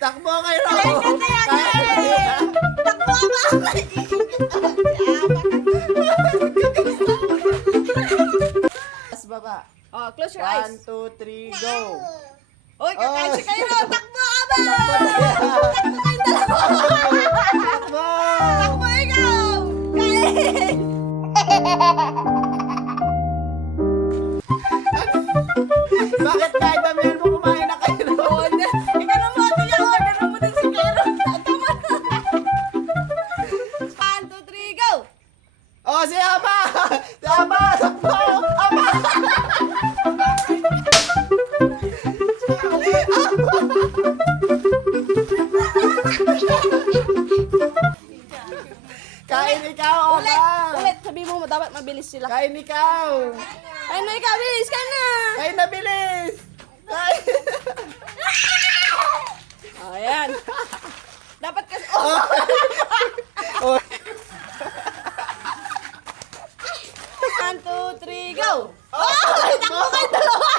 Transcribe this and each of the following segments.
Takbo kayo! Mas baba. Oh, close your 1, eyes. 2, 3, go! Uy, kakain si Cairo. Takbo ka ba? Takbo! Takbo ikaw. Kain. Bakit kahit damihan mo kumain na kayo? Ikaw na mo, tiya ko. Ganun mo din si Cairo. Tama na. 1, 2, 3, go. Oh, si Ama! Si Ama! Takbo! Ama! Kain ikaw, Ulit. Ama! Ulit. Sabi mo, dapat mabilis sila. Kain ikaw! Kain na ikaw, bilis. Kain na. Kain na bilis! Kain! Oh, ayan. Dapat kasi... Oh. Oh. 1, 2, 3, go. Oh, takbo kayo dalawa.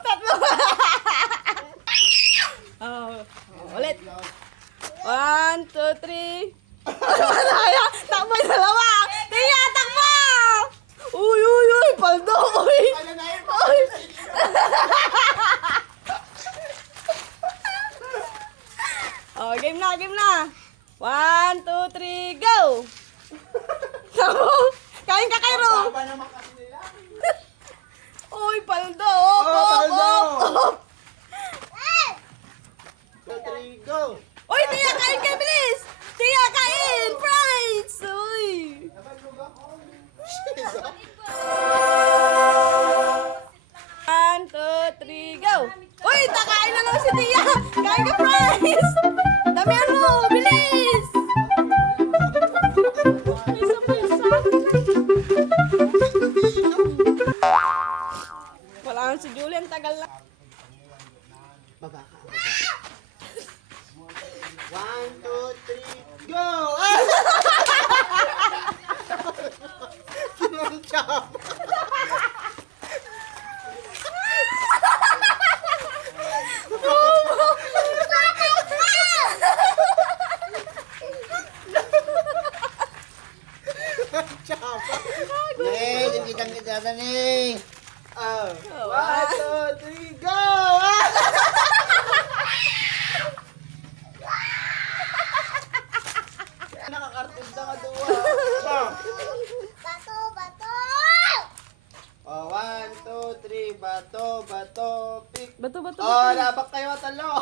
Tatlo. Oh, ulit. 1, 2, 3. Kaya, takbo yung dalawa. Tiya, takbo. Uy, uy, uy, paldo, uy. Uy. Oh, game na, game na. 1, 2, 3, go. Takbo. Kain ka, Cairo. Uy, paldo. Op, Oh, op, paldo. op, op. 2, 3, go! Uy, Tia, kain ka, bilis. Tia, kain. Prize. Uy. 1, 2, 3, go. Uy, takain na naman si Tia. Kain ka, prize. Damihan mo, bilis. Isa pa isa. Wala nga si Julian, tagal na. Baba ka, baba. 1, 2, 3, go! Ah! Kinunchap! Nih, kita kita nih. 1, 2, 3, go! Ah! Nakakartid na nga duwa. Bato, bato! Oh, 1, 2, 3, bato, bato, pick. Bato, bato, Oh, bato. labak kayo talo.